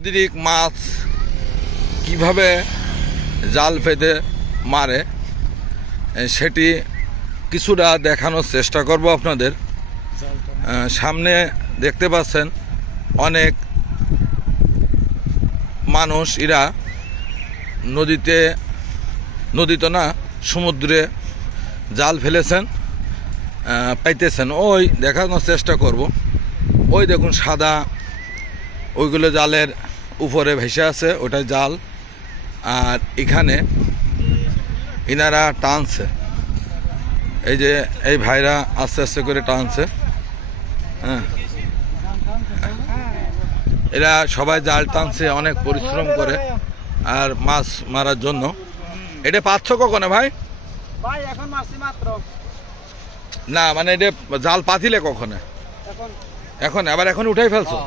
সামুদ্রিক মাছ কিভাবে জাল পেতে মারে সেটি কিছুটা দেখানোর চেষ্টা করব আপনাদের। সামনে দেখতে পাচ্ছেন অনেক মানুষ, এরা নদীতে না সমুদ্রে জাল ফেলেছেন, পাইতেছেন। ওই দেখানোর চেষ্টা করব। ওই দেখুন সাদা, ওইগুলো জালের উপরে ভেসে আছে, ওটা জাল। আর এখানে ইনারা টানছে, এই যে এই ভাইরা আস্তে আস্তে করে টানছে। হ্যাঁ, এরা সবাই জাল টানছে অনেক পরিশ্রম করে আর মাছ মারার জন্য। এটা পাচ্ছ কখনো ভাই? না মানে এটা জাল পাতিলে কখনো? এখন আবার এখন উঠাই ফেলছো?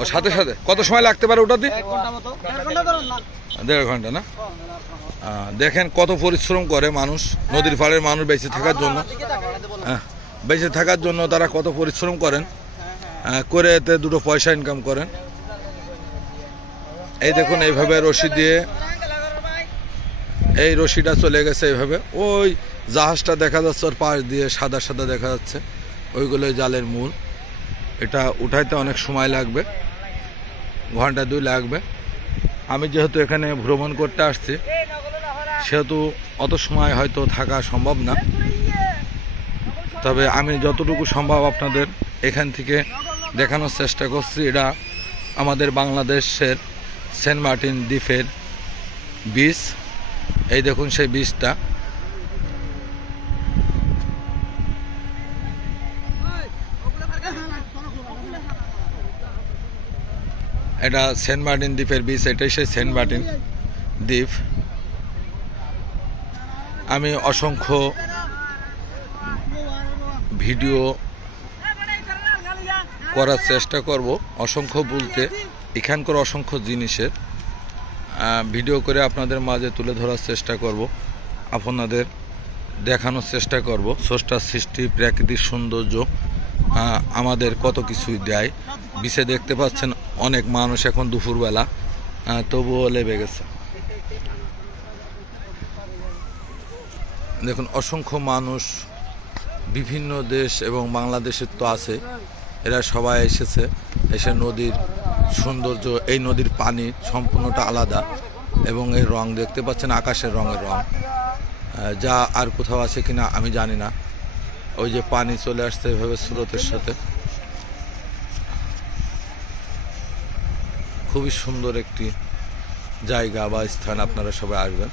ও সাথে সাথে কত সময় লাগতে পারে ওটাতে? 1.5 ঘন্টা না? দেখেন কত পরিশ্রম করে মানুষ, নদীর পাড়ের মানুষ বেঁচে থাকার জন্য। বেঁচে থাকার জন্য তারা কত পরিশ্রম করেন, করে এতে দুটো পয়সা ইনকাম করেন। এই দেখুন এইভাবে রশি দিয়ে, এই রশিটা চলে গেছে এইভাবে। ওই জাহাজটা দেখা যাচ্ছে, ওর পাশ দিয়ে সাদা সাদা দেখা যাচ্ছে, ওইগুলোই জালের মূল। এটা উঠাইতে অনেক সময় লাগবে, 1-2 ঘন্টা লাগবে। আমি যেহেতু এখানে ভ্রমণ করতে আসছি, সেহেতু অত সময় হয়তো থাকা সম্ভব না। তবে আমি যতটুকু সম্ভব আপনাদের এখান থেকে দেখানোর চেষ্টা করছি। এটা আমাদের বাংলাদেশের সেন্ট মার্টিন দ্বীপের বিচ। এই দেখুন সেই বিচটা। এটা সেন্ট মার্টিন দ্বীপের বিচ, এটাই সেই সেন্ট মার্টিন দ্বীপ। আমি অসংখ্য ভিডিও করার চেষ্টা করব, অসংখ্য বলতে এখানকার অসংখ্য জিনিসের ভিডিও করে আপনাদের মাঝে তুলে ধরার চেষ্টা করব, আপনাদের দেখানোর চেষ্টা করব। স্রষ্টার সৃষ্টি, প্রাকৃতিক সৌন্দর্য আমাদের কত কিছুই দেয়। বিচে দেখতে পাচ্ছেন অনেক মানুষ, এখন দুপুরবেলা, তবুও লেবে গেছে। দেখুন অসংখ্য মানুষ, বিভিন্ন দেশ এবং বাংলাদেশের তো আছে, এরা সবাই এসেছে, এসে নদীর সৌন্দর্য, এই নদীর পানি সম্পূর্ণটা আলাদা এবং এই রং দেখতে পাচ্ছেন আকাশের রঙের রং, যা আর কোথাও আছে কিনা আমি জানি না। ওই যে পানি চলে আসছে এভাবে স্রোতের সাথে, খুবই সুন্দর একটি জায়গা বা স্থান, আপনারা সবাই আসবেন।